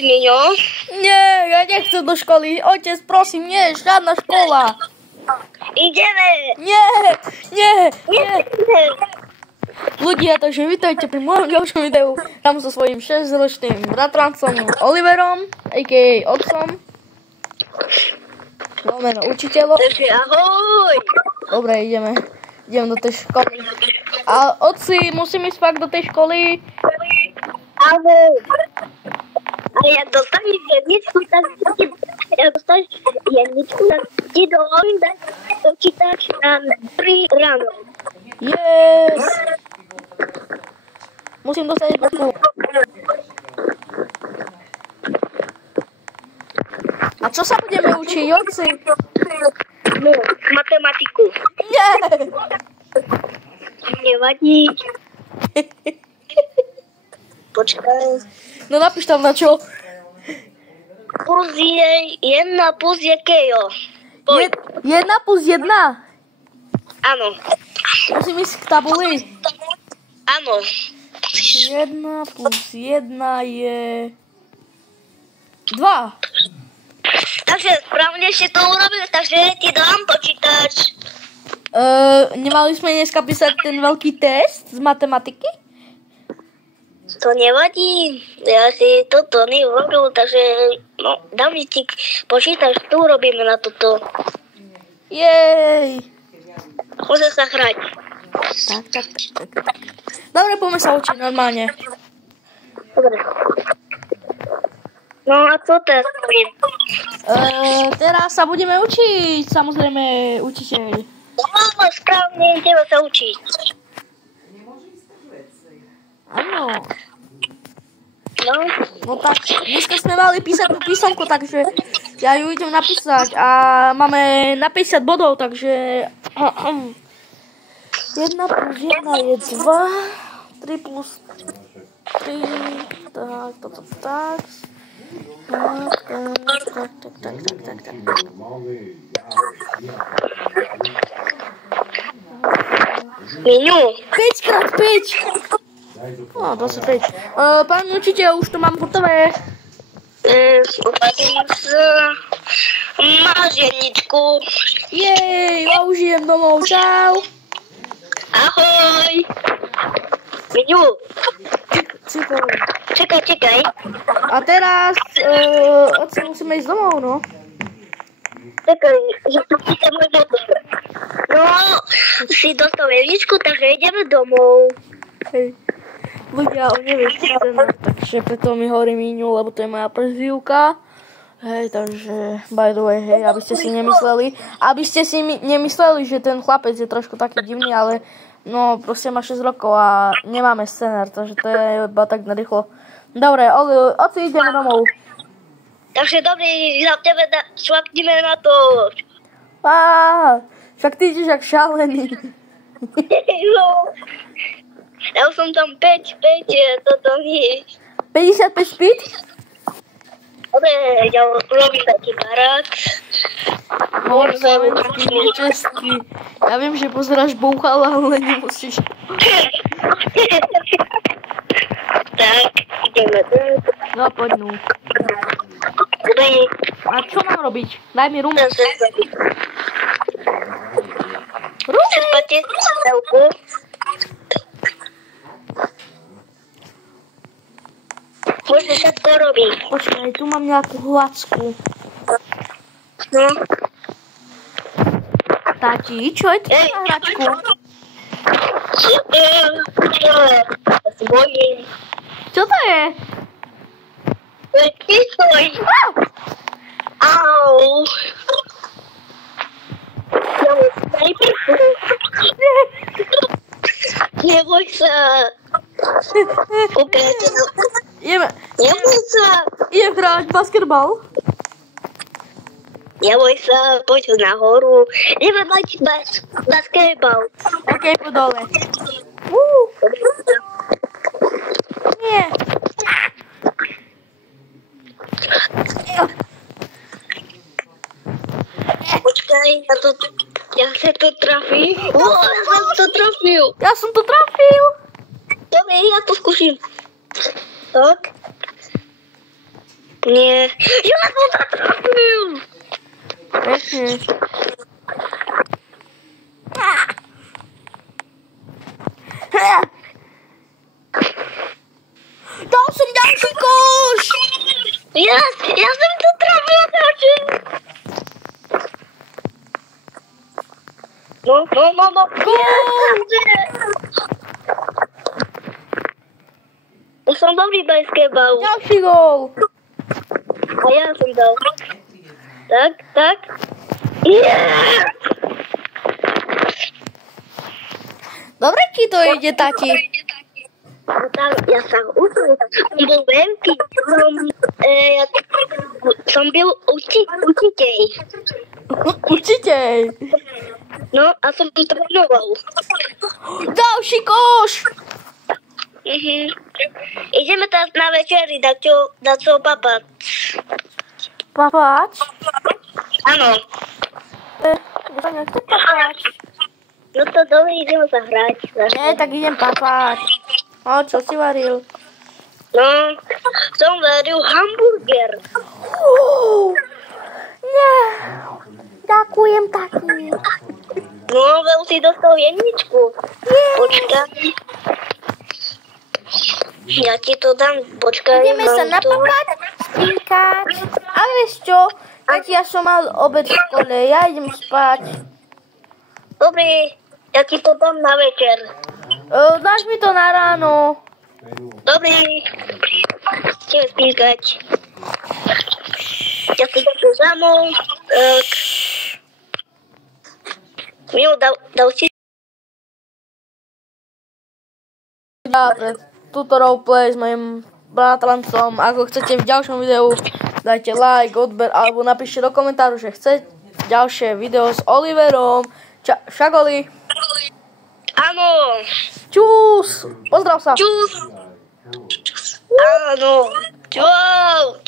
ísť, Miňo? Nie, ja nechcem do školy. Otec, prosím, nie, žiadna škola. Ideme. Nie. Nie. Ľudia, takže vítajte pri mojom ďalšom videu. Tam so svojím 6-ročným bratrancom Oliverom, a.k.a. otcom. No, meno učiteľom. Takže ahoj. Dobre, ideme do tej školy. A otci, musím ísť fakt do tej školy. Ahoj. A jak dostavíš jedničku, tak ti dovolím dať počítač na 3 ráno. Yes! Musím dostať boku. A čo sa budeme učiť, otci? No, matematiku. Nie! Nevadí. Počkaj. No napíš tam na čo? Plus je 1 plus je kejo. 1 plus 1? Áno. Musím ísť k tabuli. Áno. 1 plus 1 je 2. Takže správne si to urobil, takže ti dám počítač. Nemali sme dneska písať ten veľký test z matematiky? To nevadí, ja si toto neurobil, takže no, dám ti počítač, tu robíme na toto. Jej! Môže sa hrať. Tak. Dobre, poďme sa učiť normálne. Dobre. No a co teraz robím? Teraz sa budeme učiť, samozrejme, učiteľ. No, správne, ideme sa učiť. Áno. No, tak, dneska sme mali písať tú písomku, takže ja ju idem napísať a máme na 50 bodov, takže 1 plus 1 je 2, 3 plus 3, tak. Miňu. 5x5. No, 25. Pán učiteľ, už to mám hotové. Máš jedničku. Jej, ja už idem domov, čau. Ahoj. Miňu. Čakaj. A teraz, otci, musíme ísť domov, no. Čakaj, že tu pýtam môj motor. No, si dostal jedničku, takže ideme domov. Hej. Ľudia, on nevie scenár, takže preto mi hovorí Míňu, lebo to je moja prezývka. Hej, takže, by the way, hej, aby ste si nemysleli, že ten chlapec je trošku taký divný, ale no, proste má 6 rokov a nemáme scenár, takže to je iba tak narýchlo. Dobre, oci, ideme domov. Takže dobrý, za tebe švakneme na to. Však ty ideš jak šalený. No. Ja som tam 5, toto nie. 55 speed? Dobre, ja robím taký barák. Česky. Ja viem, že pozeráš Bouchala, ale nemusíš. Tak, ideme tu. No, poď no. A čo mám robiť? Daj mi rum. Čerpate stavku. Môžete všetko robiť. Počkaj, tu mám nejakú hľacku. No. Tati, čo je to za hračku? Ja si bojím. Čo to je? To je pistoj. Au. Ja mám snajperku. Neboj sa. Neboj sa. Idem hrať basketbal. Neboj sa, poď nahoru. Ideme mať basketbal. Ok, po dole. Nie. Počkaj, ja sa to trafím. Ja som to trafil. Ja som to trafil. Dobre, ja to skúsim. Tak. Nie. Ja som sa trafil! Pekne. Dal som ďalší koš! Yes, ja som to trafil, takže. No. Ja som dobrý basketbal. Ďalší gól. A ja som dal. Tak. Yeah! Dobre ti to ide, tati. Ja sa učil, som bol veľký, som byl učiteľ. Určite. No a som trénoval. Ďalší koš. Ideme teraz na večeri dať čo papať. Papať? Áno. Ja nechcem papať. No to dobre, ideme sa hrať. Nie, tak idem papať. O, čo si varil? No, som varil hamburger. Nie. Ďakujem, tati. No, veľ si dostal jedničku. Počkaj. Ja ti to dám, počkaj. Ideme sa napapať, spinkať. A vieš čo? Tati, ja som mal obed v škole, ja idem spať. Dobre, ja ti to dám na večer. Dáš mi to na ráno. Dobre. Chcem spinkať. Ja si to zamol. Milo, dal si... Dobre, túto roleplay s mojim bratrancom. Ako chcete v ďalšom videu, dajte like, odber, alebo napíšte do komentáru, že chcete ďalšie video s Oliverom. Však Oli. Áno. Čus. Pozdrav sa. Čus. Áno. Čau.